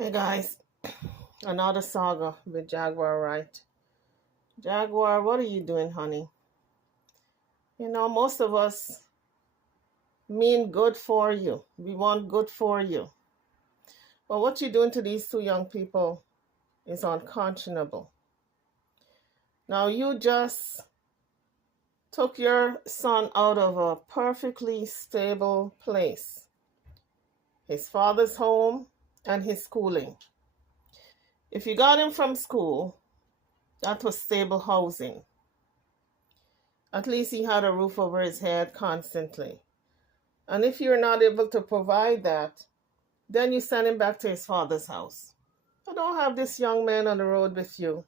Hey guys, another saga with Jaguar, right? Jaguar, what are you doing, honey? Most of us mean good for you. We want good for you. But what you're doing to these two young people is unconscionable. Now, you just took your son out of a perfectly stable place, his father's home and his schooling. If you got him from school, that was stable housing. At least he had a roof over his head constantly. And if you're not able to provide that, then you send him back to his father's house. You don't have this young man on the road with you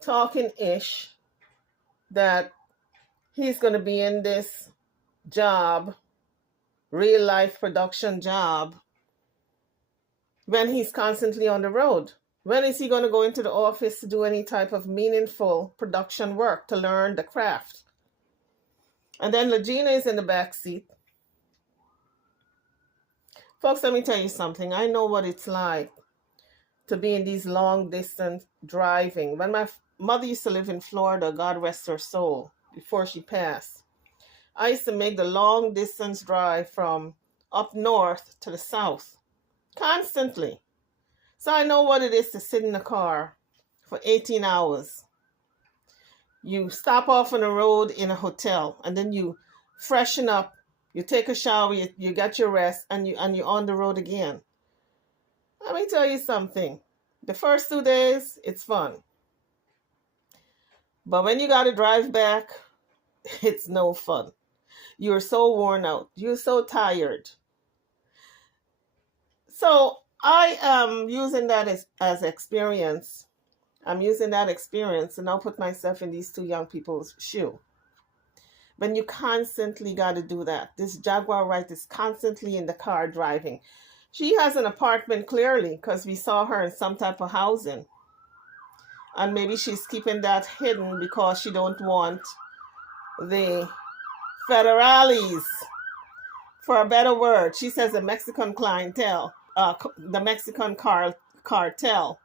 talking ish that he's going to be in this job, real life production job, when he's constantly on the road. When is he going to go into the office to do any type of meaningful production work to learn the craft? And then Legina is in the back seat. Folks, let me tell you something. I know what it's like to be in these long distance driving. When my mother used to live in Florida, God rest her soul, before she passed, I used to make the long distance drive from up north to the south constantly. So I know what it is to sit in a car for 18 hours. You stop off on the road in a hotel and then you freshen up, you take a shower, you get your rest, and you're on the road again. Let me tell you something. The first 2 days, it's fun. But when you got to drive back, it's no fun. You're so worn out. You're so tired. So I am using that as experience. I'm using that experience to now put myself in these two young people's shoe. When you constantly got to do that. This Jaguar right is constantly in the car driving. She has an apartment clearly because we saw her in some type of housing. And maybe she's keeping that hidden because she don't want the federales, for a better word. She says the Mexican clientele, the Mexican cartel.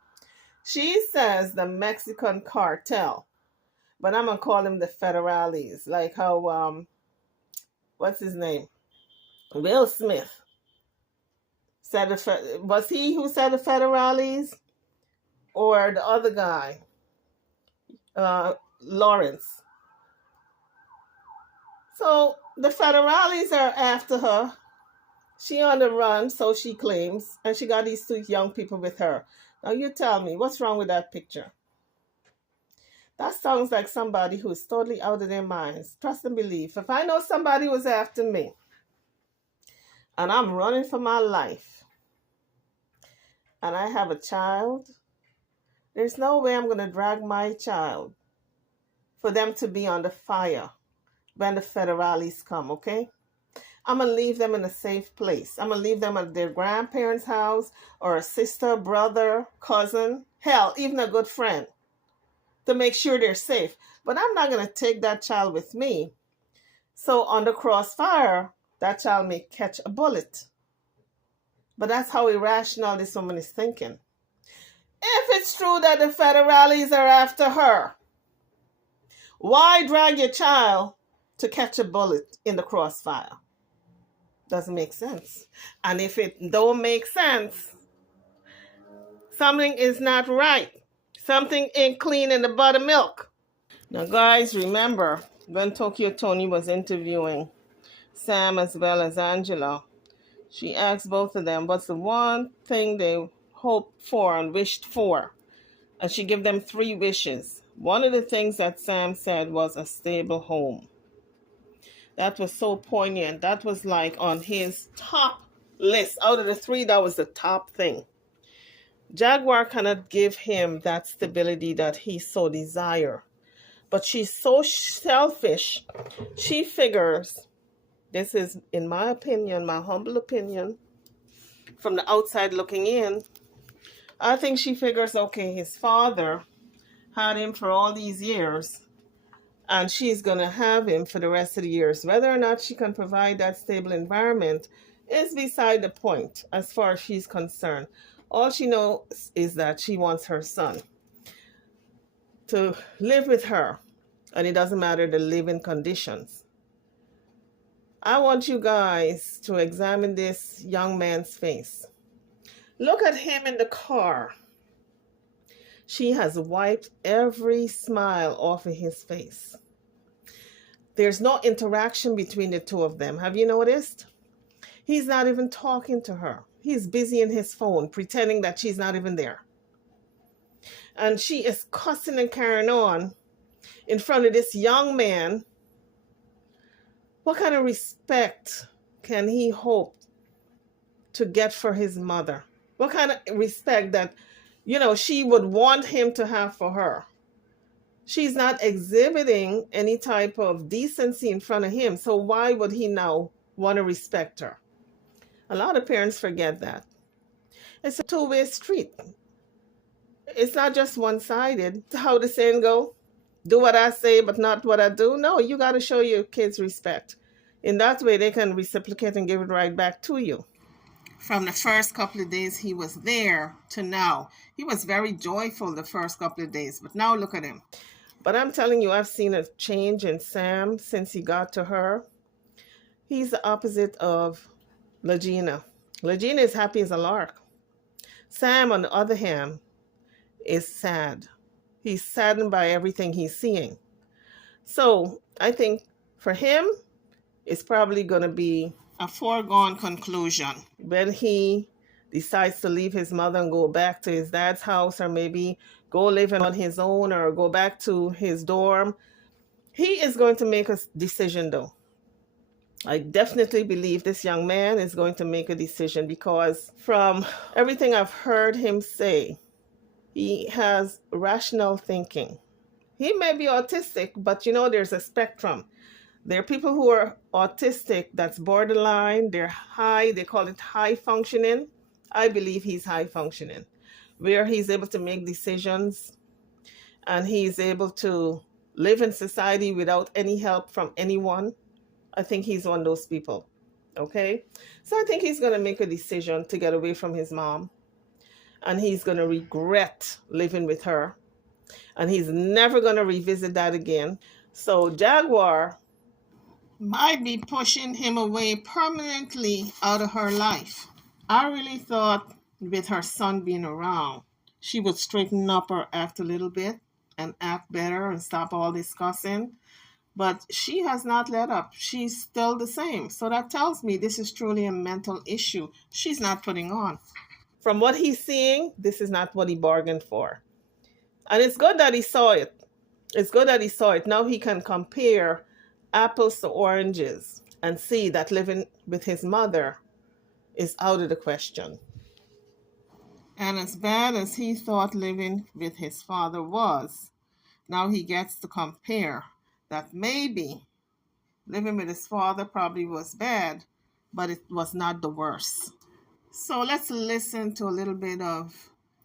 She says the Mexican cartel, but I'm going to call them the federales, like how, what's his name? Will Smith said, was he who said the federales? Or the other guy, Lawrence. So the federales are after her. She on the run, so she claims, and she got these two young people with her. Now you tell me, what's wrong with that picture? That sounds like somebody who's totally out of their minds. Trust and believe. If I know somebody was after me, and I'm running for my life, and I have a child, there's no way I'm going to drag my child for them to be on the fire when the federales come, okay? I'm going to leave them in a safe place. I'm going to leave them at their grandparents' house or a sister, brother, cousin, hell, even a good friend to make sure they're safe. But I'm not going to take that child with me. So on the crossfire, that child may catch a bullet. But that's how irrational this woman is thinking. If it's true that the federales are after her, why drag your child to catch a bullet in the crossfire? Doesn't make sense. And if it don't make sense, something is not right. Something ain't clean in the buttermilk. Now, guys, remember when Tokyo Tony was interviewing Sam as well as Angela, she asked both of them what's the one thing they hoped for and wished for. And she gave them 3 wishes. One of the things that Sam said was a stable home. That was so poignant. That was like on his top list. Out of the 3, that was the top thing. Jaguar cannot give him that stability that he so desire. But she's so selfish. She figures, this is in my opinion, my humble opinion, from the outside looking in, I think she figures, okay, his father had him for all these years, and she's going to have him for the rest of the years. Whether or not she can provide that stable environment It's beside the point as far as she's concerned. All she knows is that she wants her son to live with her, and it doesn't matter the living conditions. I want you guys to examine this young man's face. Look at him in the car. She has wiped every smile off of his face. There's no interaction between the two of them. Have you noticed? He's not even talking to her. He's busy in his phone, pretending that she's not even there. And she is cussing and carrying on in front of this young man. What kind of respect can he hope to get for his mother? What kind of respect that, she would want him to have for her? She's not exhibiting any type of decency in front of him. So why would he now want to respect her? A lot of parents forget that. It's a two-way street. It's not just one-sided. How the saying go? Do what I say, but not what I do. No, you got to show your kids respect. In that way, they can reciprocate and give it right back to you. From the first couple of days he was there to now, he was very joyful the first couple of days, but now look at him. But I'm telling you, I've seen a change in Sam since he got to her. He's the opposite of Legina. Legina is happy as a lark. Sam, on the other hand, is sad. He's saddened by everything he's seeing. So I think for him, it's probably going to be a foregone conclusion when he decides to leave his mother and go back to his dad's house, or maybe go live on his own, or go back to his dorm. He is going to make a decision, though. I definitely believe this young man is going to make a decision, because from everything I've heard him say, he has rational thinking. He may be autistic, but there's a spectrum. There are people who are autistic that's borderline. They're high. They call it high functioning. I believe he's high functioning, where he's able to make decisions and he's able to live in society without any help from anyone. I think he's one of those people. Okay? So I think he's going to make a decision to get away from his mom. And he's going to regret living with her. And he's never going to revisit that again. So Jaguar might be pushing him away permanently out of her life. I really thought with her son being around, she would straighten up or act a little bit and act better and stop all this cussing. But she has not let up. She's still the same. So that tells me this is truly a mental issue she's not putting on. From what he's seeing, this is not what he bargained for. And it's good that he saw it. It's good that he saw it. Now he can compare apples to oranges and see that living with his mother is out of the question. And as bad as he thought living with his father was, now he gets to compare that maybe living with his father probably was bad, but it was not the worst. So let's listen to a little bit of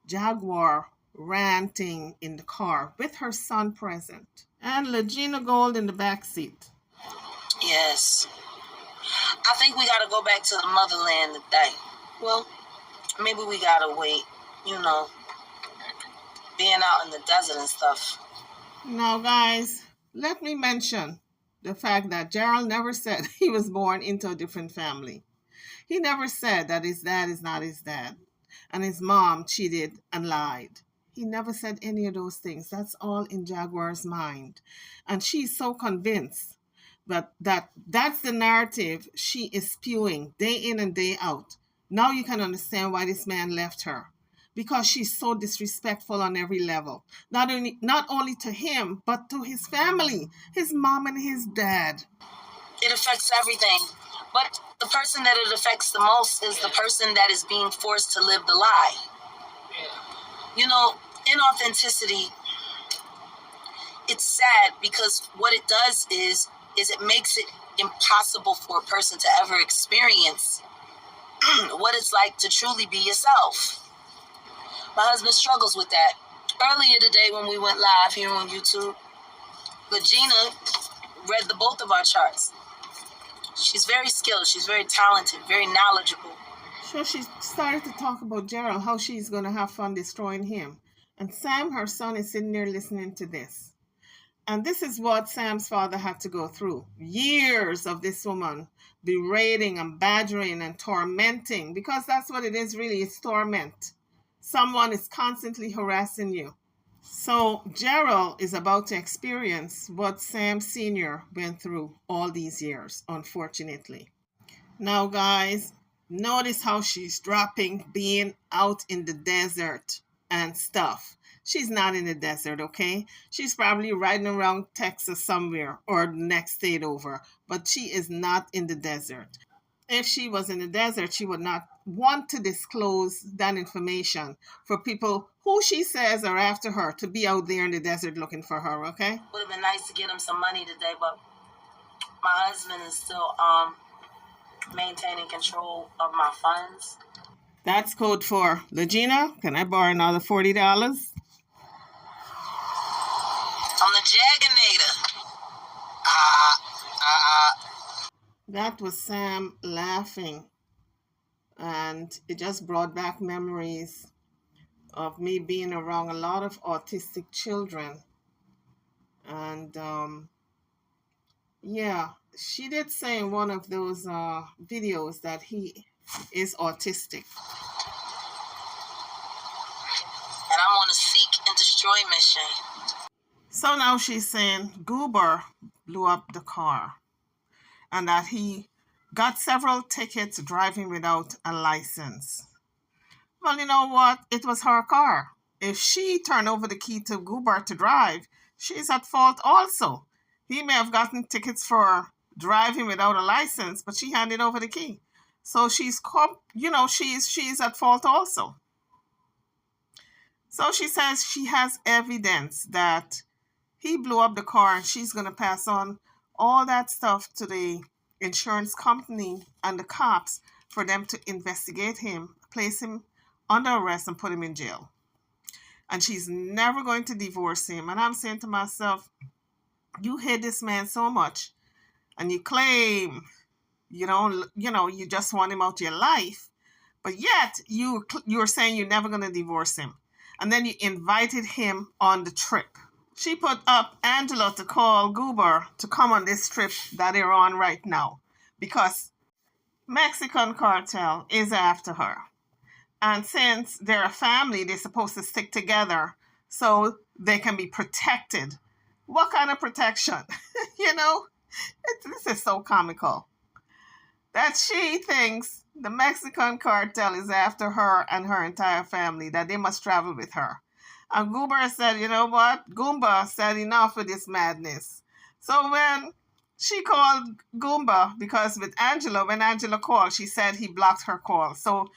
Jaguar ranting in the car with her son present and Legina Gold in the back seat. Yes. I think we got to go back to the motherland today. Well, maybe we got to wait, being out in the desert and stuff. Now, guys, let me mention the fact that Gerald never said he was born into a different family. He never said that his dad is not his dad and his mom cheated and lied. He never said any of those things. That's all in Jaguar's mind. And she's so convinced but that's the narrative she is spewing day in and day out. Now you can understand why this man left her. Because she's so disrespectful on every level. Not only to him, but to his family, his mom and his dad. It affects everything. But the person that it affects the most is the person that is being forced to live the lie. Inauthenticity, it's sad because what it does is it makes it impossible for a person to ever experience what it's like to truly be yourself. My husband struggles with that. Earlier today when we went live here on YouTube, Legina read the both of our charts. She's very skilled. She's very talented, very knowledgeable. So she started to talk about Gerald, how she's going to have fun destroying him. And Sam, her son, is sitting there listening to this. And this is what Sam's father had to go through. Years of this woman berating and badgering and tormenting, because that's what it is really, it's torment. Someone is constantly harassing you. So Gerald is about to experience what Sam Sr. went through all these years, unfortunately. Now, guys, notice how she's dropping being out in the desert and stuff. She's not in the desert, okay? She's probably riding around Texas somewhere or the next state over, but she is not in the desert. If she was in the desert, she would not want to disclose that information for people who she says are after her to be out there in the desert looking for her, okay? Would have been nice to get him some money today, but my husband is still maintaining control of my funds. That's code for Legina. Can I borrow another $40? I'm the Jaganator. That was Sam laughing. And it just brought back memories of me being around a lot of autistic children. And yeah, she did say in one of those videos that he is autistic. And I'm on a seek and destroy mission. So now she's saying Goober blew up the car and that he got several tickets driving without a license. Well, you know what? It was her car. If she turned over the key to Goober to drive, she's at fault also. He may have gotten tickets for driving without a license, but she handed over the key. So she's at fault also. So she says she has evidence that he blew up the car and she's going to pass on all that stuff to the insurance company and the cops for them to investigate him, place him under arrest and put him in jail. And she's never going to divorce him. And I'm saying to myself, you hate this man so much and you claim you just want him out of your life, but yet you're saying you're never going to divorce him. And then you invited him on the trip. She put up Angela to call Goober to come on this trip that they're on right now because Mexican cartel is after her. And since they're a family, they're supposed to stick together so they can be protected. What kind of protection? This is so comical. That she thinks the Mexican cartel is after her and her entire family, that they must travel with her. And Goober said, you know what? Goomba said enough of this madness. So when she called Goomba, because when Angela called, she said he blocked her call. So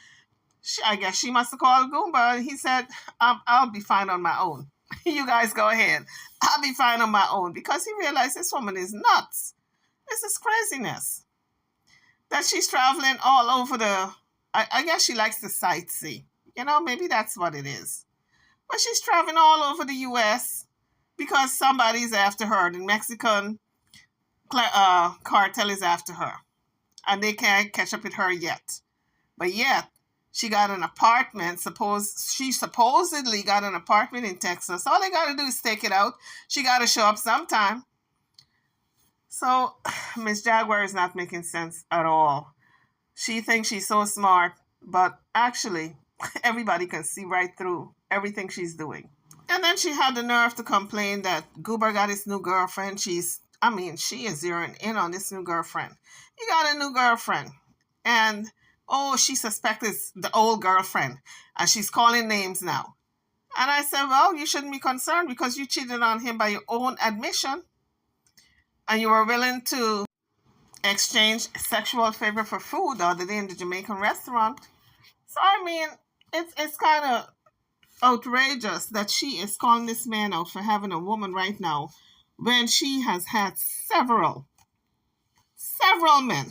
I guess she must have called Goomba. And he said, I'll be fine on my own. You guys go ahead. I'll be fine on my own. Because he realized this woman is nuts. This is craziness. That she's traveling all over I guess she likes to sightsee. Maybe that's what it is. But she's traveling all over the U.S. because somebody's after her. The Mexican cartel is after her. And they can't catch up with her yet. But yet, she got an apartment. She supposedly got an apartment in Texas. All they got to do is stake it out. She got to show up sometime. So, Miss Jaguar is not making sense at all. She thinks she's so smart, but actually, everybody can see right through everything she's doing. And then she had the nerve to complain that Goober got his new girlfriend. She is zeroing in on this new girlfriend. He got a new girlfriend. And, she suspects the old girlfriend. And she's calling names now. And I said, well, you shouldn't be concerned because you cheated on him by your own admission. And you were willing to exchange sexual favor for food the other day in the Jamaican restaurant. So, it's kind of outrageous that she is calling this man out for having a woman right now when she has had several men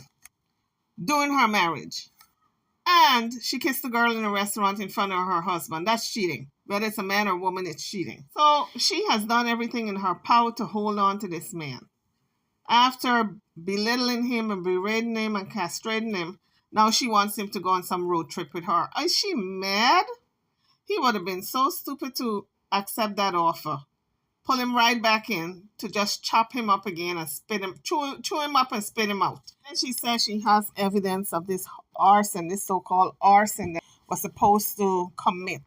during her marriage. And she kissed a girl in a restaurant in front of her husband. That's cheating. Whether it's a man or woman, it's cheating. So she has done everything in her power to hold on to this man. After belittling him and berating him and castrating him. Now she wants him to go on some road trip with her. Is she mad? He would have been so stupid to accept that offer. Pull him right back in to just chop him up again and spit him, chew him up and spit him out. Then she says she has evidence of this arson, this so-called arson that was supposed to commit.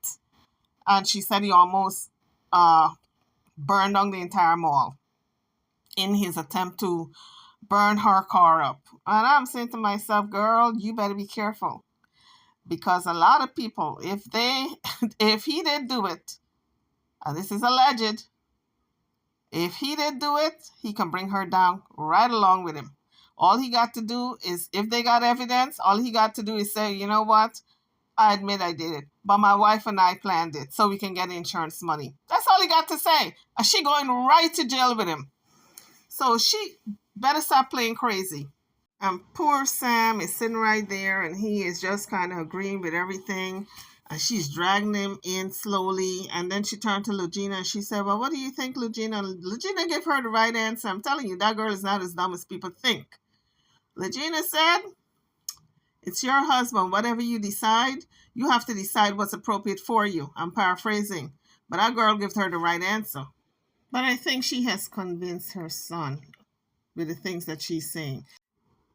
And she said he almost burned down the entire mall in his attempt to burn her car up. And I'm saying to myself, girl, you better be careful. Because a lot of people, if he did do it, and this is alleged, if he did do it, he can bring her down right along with him. All he got to do is, if they got evidence, all he got to do is say, you know what? I admit I did it, but my wife and I planned it so we can get insurance money. That's all he got to say. And she going right to jail with him. So she better stop playing crazy. And poor Sam is sitting right there and he is just kind of agreeing with everything. And she's dragging him in slowly. And then she turned to Lugina and she said, well, what do you think, Lugina? Lugina gave her the right answer. I'm telling you, that girl is not as dumb as people think. Lugina said, it's your husband. Whatever you decide, you have to decide what's appropriate for you. I'm paraphrasing. But that girl gave her the right answer. But I think she has convinced her son with the things that she's saying.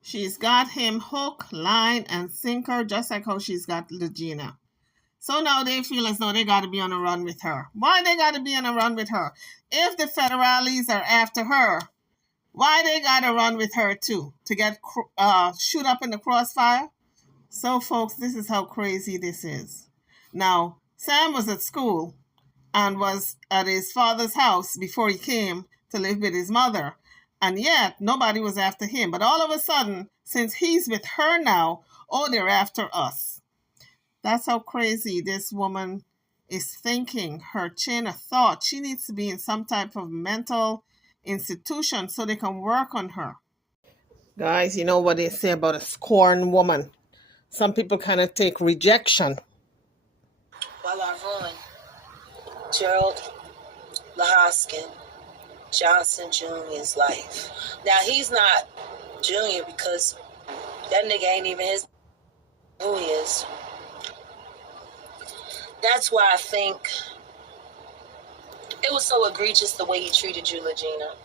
She's got him hook, line, and sinker, just like how she's got Lugina. So now they feel as though they got to be on a run with her. Why they got to be on a run with her? If the federales are after her, why they got to run with her too? To get shoot up in the crossfire? So folks, this is how crazy this is. Now, Sam was at school and was at his father's house before he came to live with his mother. And yet, nobody was after him. But all of a sudden, since he's with her now, oh, they're after us. That's how crazy this woman is thinking. Her chain of thought. She needs to be in some type of mental institution so they can work on her. Guys, you know what they say about a scorned woman. Some people kind of take rejection. While I run, Gerald Lahoskin Johnson Jr.'s life. Now, he's not Junior because that nigga ain't even his who he is. That's why I think it was so egregious the way he treated you, Legina.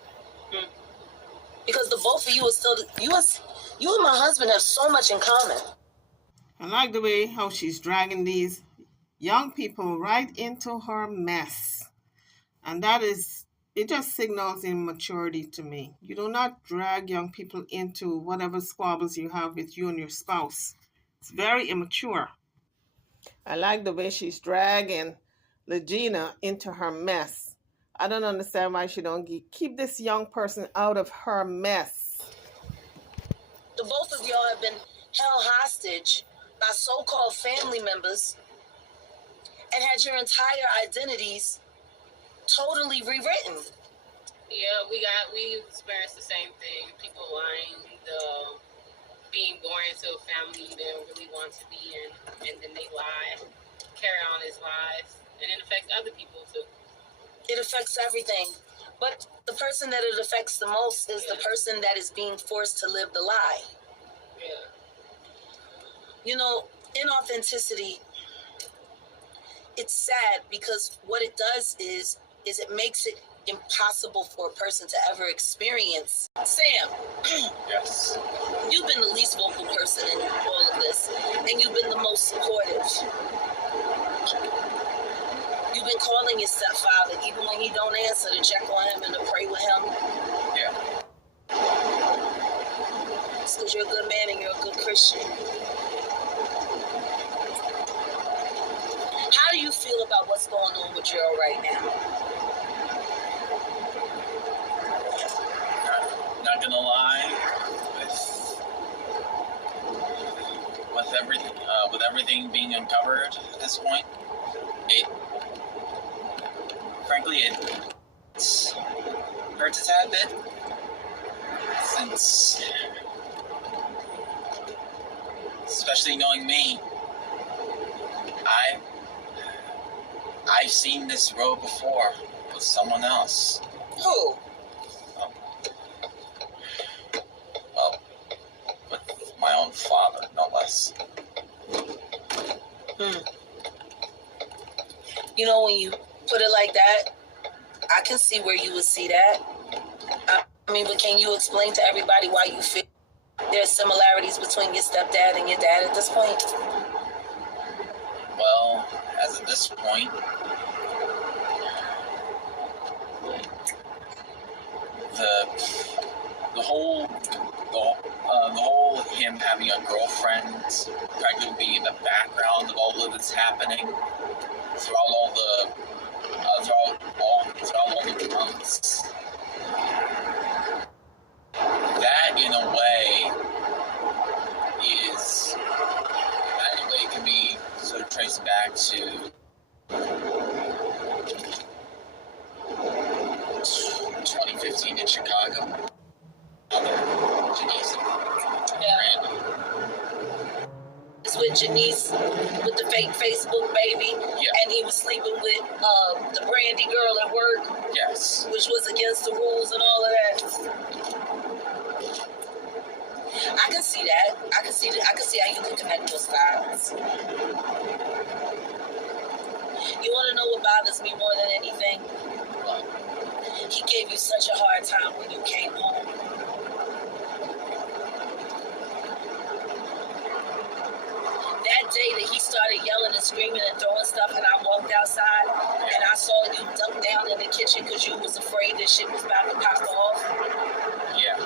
Because the both of you are still, you and my husband have so much in common. I like the way how she's dragging these young people right into her mess. And that is, it just signals immaturity to me. You do not drag young people into whatever squabbles you have with you and your spouse. It's very immature. I like the way she's dragging Legina into her mess. I don't understand why she don't keep this young person out of her mess. The both of y'all have been held hostage by so-called family members and had your entire identities totally rewritten. Yeah, we experienced the same thing. People lying, being born into a family you didn't really want to be in, and then they lie, carry on as lies, and it affects other people too. It affects everything. But the person that it affects the most is the person that is being forced to live the lie. Yeah. You know, inauthenticity, it's sad because what it does is it makes it impossible for a person to ever experience. Sam. Yes. You've been the least vocal person in all of this, and you've been the most supportive. You've been calling your stepfather, even when he don't answer, to check on him and to pray with him. Yeah. It's because you're a good man and you're a good Christian. How do you feel about what's going on with Gerald right now? Not gonna lie, with everything being uncovered at this point, frankly it hurts a tad bit, since, especially knowing me, I've seen this road before with someone else. Who? father, no less. You know, when you put it like that, I can see where you would see that. I mean, but can you explain to everybody why you feel there's similarities between your stepdad and your dad at this point? Well, as of this point, the whole him having a girlfriend practically being in the background of all of this happening throughout all the months. That in a way can be sort of traced back to 2015 in Chicago. Janice and Randy. It's with Janice, with the fake Facebook baby, Yeah. and he was sleeping with the Brandy girl at work, Yes. which was against the rules and all of that. I can see that. I can see how you can connect those dots. You want to know what bothers me more than anything? What? He gave you such a hard time when you came home. That day that he started yelling and screaming and throwing stuff, and I walked outside and I saw you duck down in the kitchen because you was afraid that shit was about to pop off. Yeah.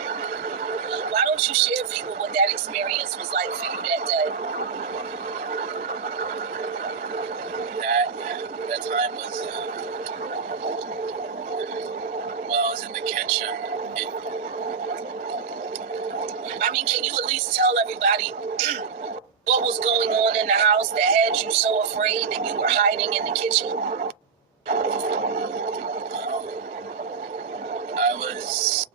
Why don't you share people what that experience was like for you that day? That time was when I was in the kitchen. I mean, can you at least tell everybody what was going on in the house that had you so afraid that you were hiding in the kitchen? I was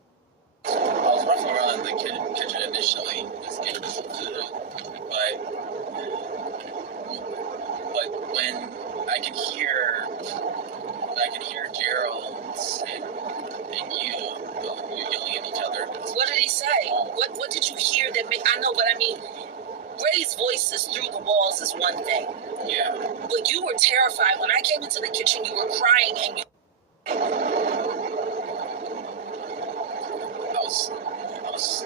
roughing around in the kitchen initially, just getting food, but when I could hear Gerald and you yelling at each other. What did he say? What did you hear that made, I know, but I mean, raised voices through the walls is one thing. Yeah. But you were terrified. When I came into the kitchen, you were crying and you... I was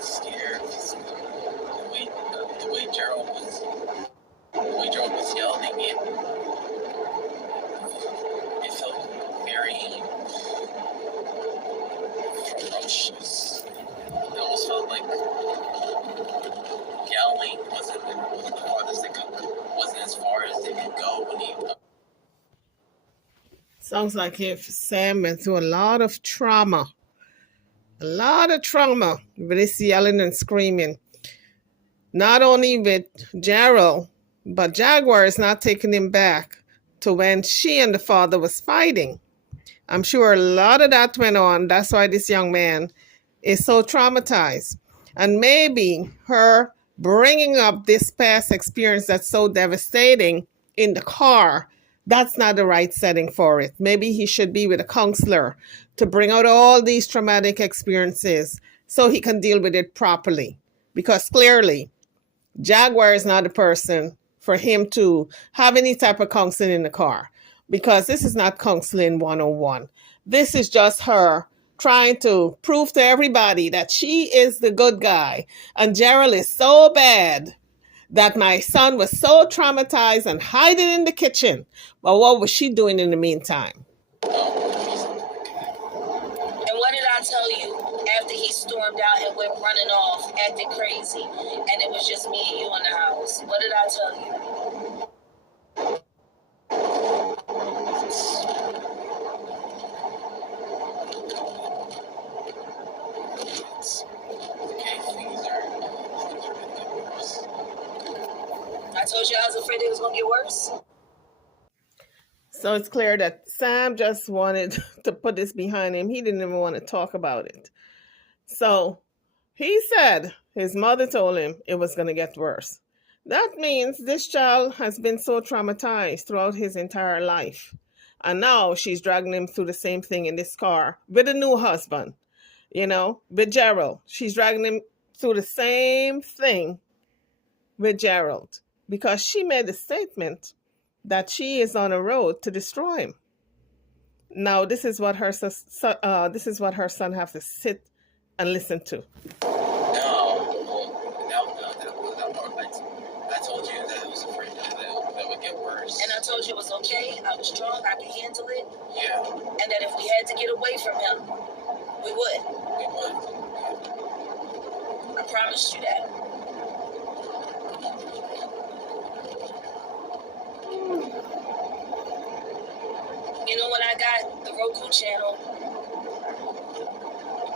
scared. The way Gerald was yelling, it felt very ferocious. It almost felt like yelling wasn't as far as they could go when he. Sounds like if Sam went through a lot of trauma with this yelling and screaming. Not only with Gerald, but Jaguar is not taking him back to when she and the father was fighting. I'm sure a lot of that went on. That's why this young man is so traumatized. And maybe her bringing up this past experience that's so devastating in the car, that's not the right setting for it. Maybe he should be with a counselor to bring out all these traumatic experiences so he can deal with it properly. Because clearly, Jaguar is not a person for him to have any type of counseling in the car. Because this is not counseling 101. This is just her trying to prove to everybody that she is the good guy. And Gerald is so bad that my son was so traumatized and hiding in the kitchen. But what was she doing in the meantime? And what did I tell you after he stormed out and went running off, acting crazy, and it was just me and you in the house? What did I tell you? I told you I was afraid it was going to get worse. So it's clear that Sam just wanted to put this behind him. He didn't even want to talk about it. So he said his mother told him it was going to get worse. That means this child has been so traumatized throughout his entire life. And now she's dragging him through the same thing in this car with a new husband. with Gerald. She's dragging him through the same thing with Gerald because she made a statement that she is on a road to destroy him. Now, this is what her son have to sit and listen to. I told you that I was afraid that would get worse. And I told you it was okay. I was strong. I could handle it. Yeah. And that if we had to get away from him, we would. We would. I promised you that. When I got the Roku channel,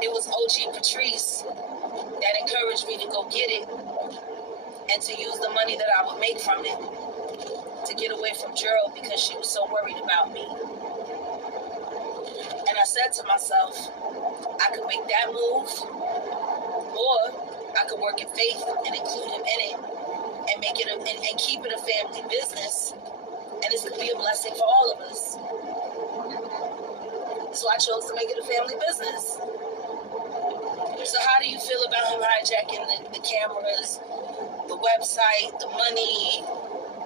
it was OG Patrice that encouraged me to go get it and to use the money that I would make from it to get away from Gerald because she was so worried about me. And I said to myself, I could make that move, or I could work in faith and include him in it and make it and keep it a family business, and this could be a blessing for all of us. So I chose to make it a family business. So how do you feel about him hijacking the cameras, the website, the money?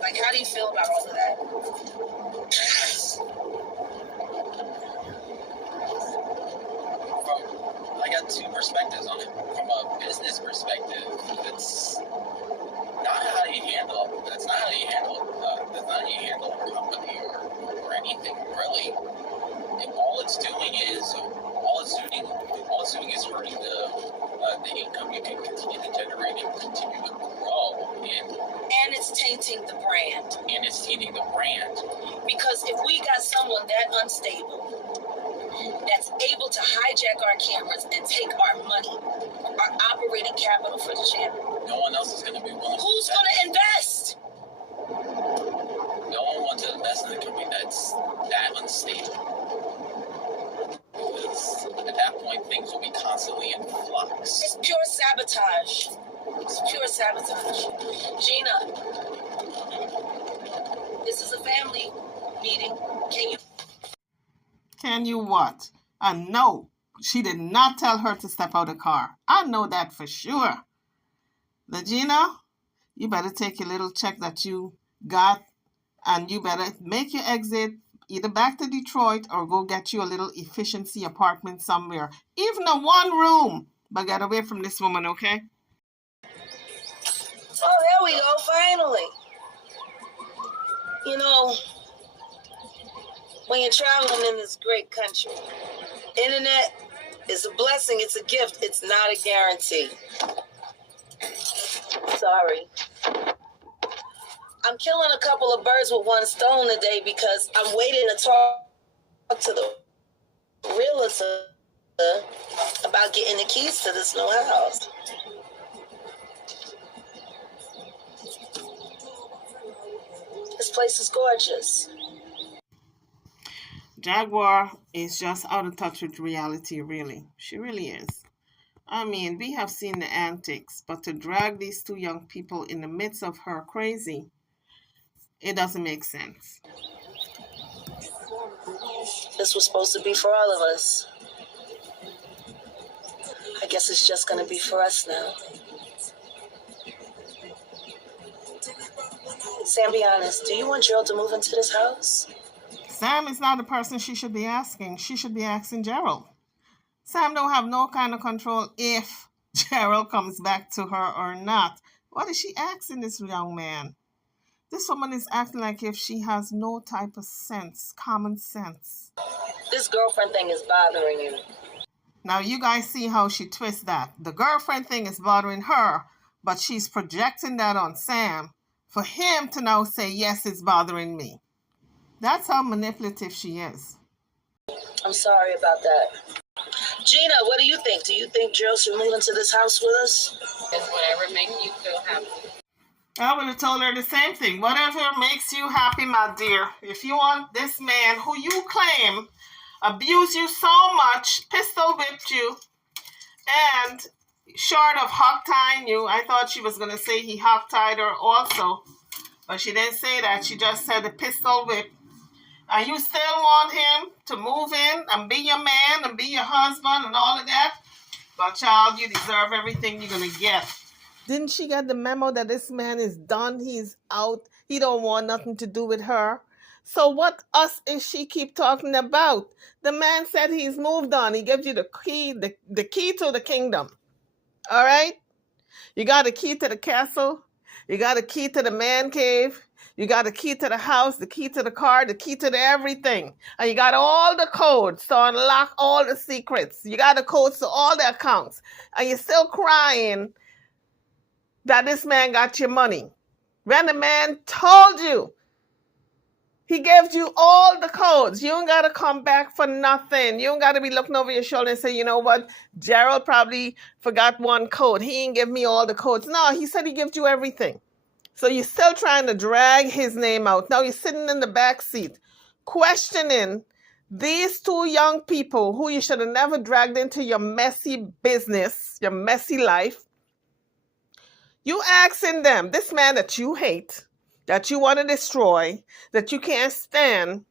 Like, how do you feel about all of that? I got two perspectives on it. From a business perspective, it's not how you handle. That's not how you handle a company or anything really. All it's doing is hurting the income you can continue to generate and continue to grow. And it's tainting the brand. Because if we got someone that unstable that's able to hijack our cameras and take our money, our operating capital for the channel, no one else is going to be willing. Who's going to invest? No one wants to invest in a company that's that unstable. Because at that point, things will be constantly in flux. It's pure sabotage. Gina, this is a family meeting. Can you what? No, she did not tell her to step out of the car. I know that for sure. Legina, you better take your little check that you got and you better make your exit either back to Detroit or go get you a little efficiency apartment somewhere. Even a one room. But get away from this woman, okay? Oh, there we go, finally. When you're traveling in this great country, internet is a blessing, it's a gift, it's not a guarantee. Sorry. I'm killing a couple of birds with one stone today because I'm waiting to talk to the realtor about getting the keys to this new house. This place is gorgeous. Jaguar is just out of touch with reality, really. She really is. I mean, we have seen the antics, but to drag these two young people in the midst of her crazy, it doesn't make sense. This was supposed to be for all of us. I guess it's just going to be for us now. Sam, be honest. Do you want Gerald to move into this house? Sam is not the person she should be asking. She should be asking Gerald. Sam don't have no kind of control if Gerald comes back to her or not. What is she asking this young man? This woman is acting like if she has no type of sense, common sense. This girlfriend thing is bothering you. Now you guys see how she twists that. The girlfriend thing is bothering her, but she's projecting that on Sam for him to now say, yes, it's bothering me. That's how manipulative she is. I'm sorry about that. Gina, what do you think? Do you think Gerald should move into this house with us? It's whatever makes you feel happy. I would have told her the same thing. Whatever makes you happy, my dear. If you want this man who you claim abused you so much, pistol whipped you, and short of hog-tying you, I thought she was going to say he hog-tied her also, but she didn't say that. She just said the pistol whip. And you still want him to move in and be your man and be your husband and all of that? But child, you deserve everything you're gonna get. Didn't she get the memo that this man is done? He's out. He don't want nothing to do with her. So what us is she keep talking about? The man said he's moved on. He gives you the key, the key to the kingdom. All right? You got a key to the castle. You got a key to the man cave. You got a key to the house, the key to the car, the key to the everything. And you got all the codes to unlock all the secrets. You got the codes to all the accounts. And you're still crying that this man got your money. When the man told you, he gives you all the codes. You don't got to come back for nothing. You don't got to be looking over your shoulder and say, you know what, Gerald probably forgot one code. He didn't give me all the codes. No, he said he gives you everything. So you're still trying to drag his name out. Now you're sitting in the back seat questioning these two young people who you should have never dragged into your messy business, your messy life. You asking them, this man that you hate, that you want to destroy, that you can't stand,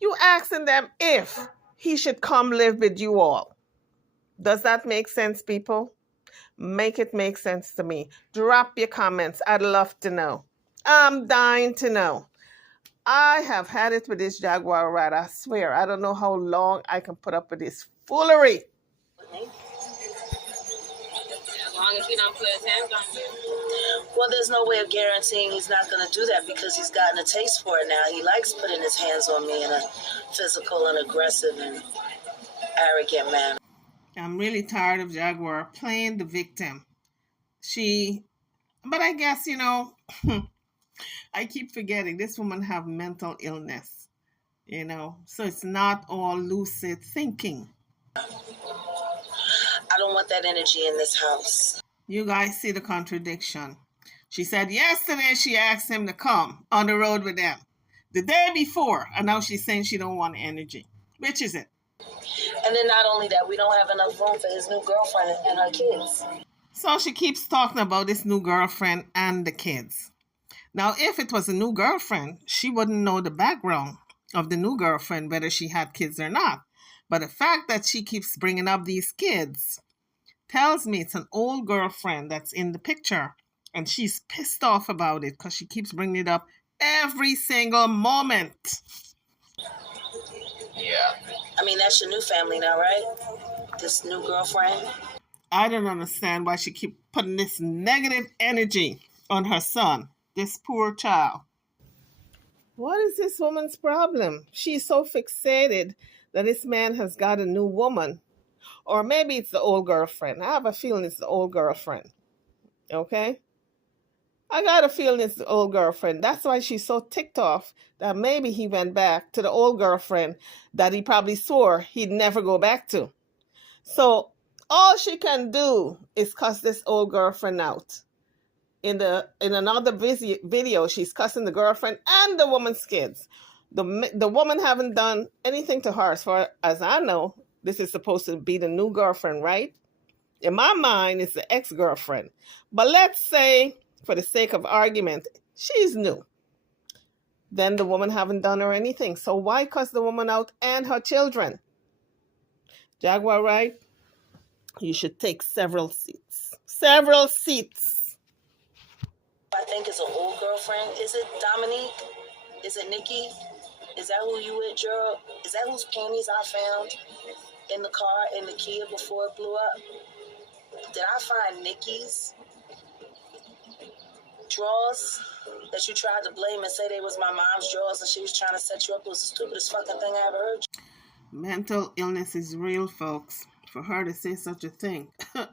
you asking them if he should come live with you all. Does that make sense, people? Make it make sense to me. Drop your comments. I'd love to know. I'm dying to know. I have had it with this Jaguar ride. I swear. I don't know how long I can put up with this foolery. As long as he don't put his hands on you. Well, there's no way of guaranteeing he's not going to do that because he's gotten a taste for it now. He likes putting his hands on me in a physical and aggressive and arrogant manner. I'm really tired of Jaguar playing the victim. But I guess, I keep forgetting this woman have mental illness, so it's not all lucid thinking. I don't want that energy in this house. You guys see the contradiction. She said yesterday she asked him to come on the road with them. The day before, and now she's saying she don't want energy. Which is it? And then not only that, we don't have enough room for his new girlfriend and her kids. So she keeps talking about this new girlfriend and the kids. Now, if it was a new girlfriend, she wouldn't know the background of the new girlfriend, whether she had kids or not. But the fact that she keeps bringing up these kids tells me it's an old girlfriend that's in the picture. And she's pissed off about it because she keeps bringing it up every single moment. Yeah. I mean, that's your new family now, right? This new girlfriend? I don't understand why she keep putting this negative energy on her son, this poor child. What is this woman's problem? She's so fixated that this man has got a new woman. Or maybe it's the old girlfriend. I have a feeling it's the old girlfriend. Okay? I got a feeling it's the old girlfriend. That's why she's so ticked off that maybe he went back to the old girlfriend that he probably swore he'd never go back to. So all she can do is cuss this old girlfriend out. In another video, she's cussing the girlfriend and the woman's kids. The woman haven't done anything to her, as far as I know. This is supposed to be the new girlfriend, right? In my mind, it's the ex-girlfriend. But let's say, for the sake of argument, she's new. Then the woman haven't done her anything. So why cuss the woman out and her children? Jaguar, right? You should take several seats. Several seats. I think it's an old girlfriend. Is it Dominique? Is it Nikki? Is that who you with, Gerald? Is that whose panties I found in the car in the Kia before it blew up? Did I find Nikki's drawers that you tried to blame and say they was my mom's drawers and she was trying to set you up? It was the stupidest fucking thing I ever heard. Mental illness is real, folks. For her to say such a thing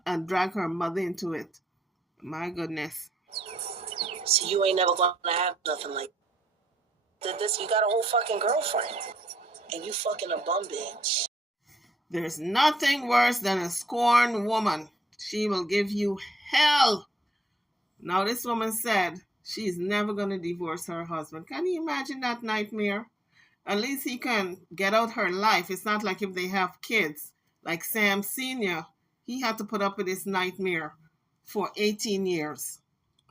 and drag her mother into it. My goodness. See, you ain't never gonna have nothing like this. You got a whole fucking girlfriend and you fucking a bum bitch. There's nothing worse than a scorned woman. She will give you hell. Now, this woman said she's never going to divorce her husband. Can you imagine that nightmare? At least he can get out her life. It's not like if they have kids. Like Sam Sr., he had to put up with this nightmare for 18 years.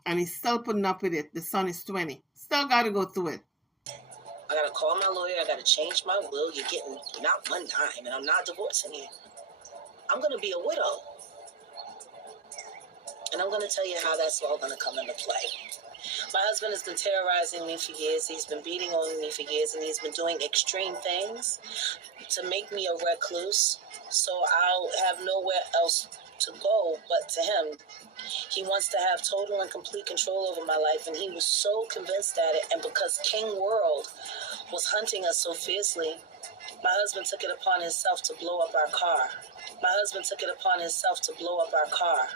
And he's still putting up with it. The son is 20. Still got to go through it. I got to call my lawyer. I got to change my will. You're getting not one dime, and I'm not divorcing you. I'm going to be a widow. And I'm going to tell you how that's all going to come into play. My husband has been terrorizing me for years. He's been beating on me for years, and he's been doing extreme things to make me a recluse, so I'll have nowhere else to go but to him. He wants to have total and complete control over my life, and he was so convinced at it. And because King World was hunting us so fiercely, my husband took it upon himself to blow up our car.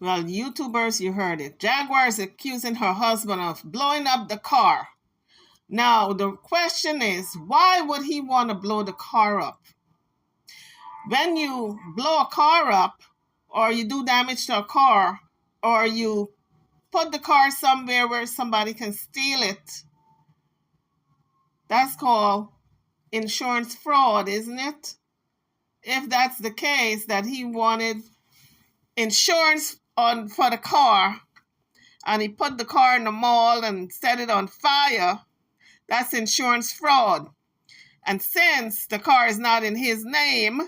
Well, YouTubers, you heard it. Jaguar is accusing her husband of blowing up the car. Now, the question is, why would he want to blow the car up? When you blow a car up, or you do damage to a car, or you put the car somewhere where somebody can steal it, that's called insurance fraud, isn't it? If that's the case, that he wanted insurance for the car, and he put the car in the mall and set it on fire, that's insurance fraud. And since the car is not in his name,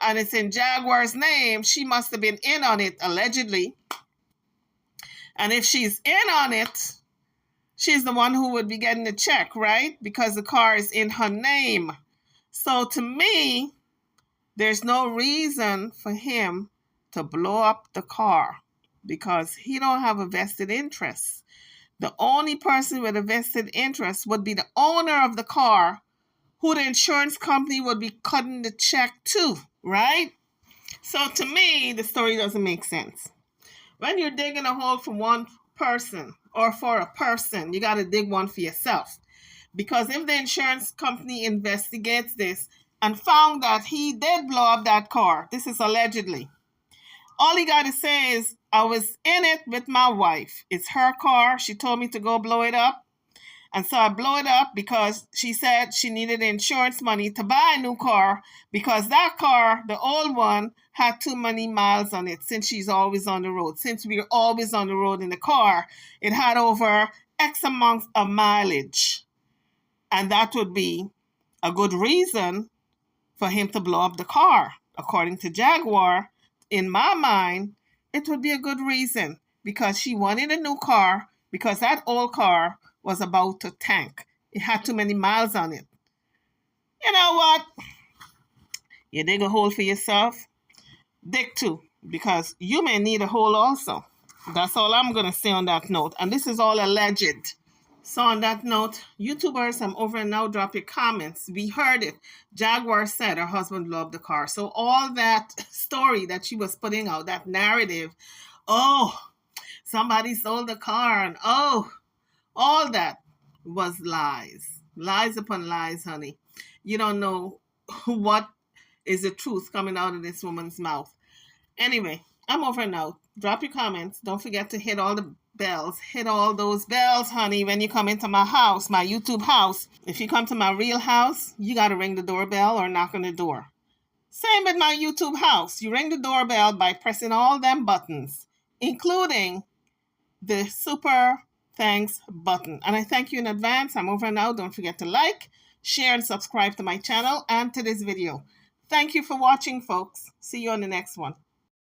and it's in Jaguar's name, she must have been in on it, allegedly. And if she's in on it, she's the one who would be getting the check, right? Because the car is in her name. So to me, there's no reason for him to blow up the car, because he don't have a vested interest. The only person with a vested interest would be the owner of the car, who the insurance company would be cutting the check to, right? So to me, the story doesn't make sense. When you're digging a hole for one person or for a person, you got to dig one for yourself. Because if the insurance company investigates this and found that he did blow up that car, this is allegedly, all he got to say is, I was in it with my wife. It's her car. She told me to go blow it up. And so I blow it up because she said she needed insurance money to buy a new car, because that car, the old one, had too many miles on it since she's always on the road. Since we're always on the road in the car, it had over X amount of mileage. And that would be a good reason for him to blow up the car. According to Jaguar, in my mind, it would be a good reason, because she wanted a new car, because that old car was about to tank. It had too many miles on it. You know what? You dig a hole for yourself, dig two, because you may need a hole also. That's all I'm going to say on that note. And this is all alleged. So on that note, YouTubers, I'm over and now. Drop your comments. We heard it. Jaguar said her husband blew up the car. So all that story that she was putting out, that narrative, oh, somebody sold the car, and oh, all that was lies. Lies upon lies, honey. You don't know what is the truth coming out of this woman's mouth. Anyway, I'm over now. Drop your comments. Don't forget to hit all the bells. Hit all those bells, honey, when you come into my house, my YouTube house. If you come to my real house, you got to ring the doorbell or knock on the door. Same with my YouTube house. You ring the doorbell by pressing all them buttons, including the super thanks button. And I thank you in advance. I'm over now. Don't forget to like, share, and subscribe to my channel and to this video. Thank you for watching, folks. See you on the next one.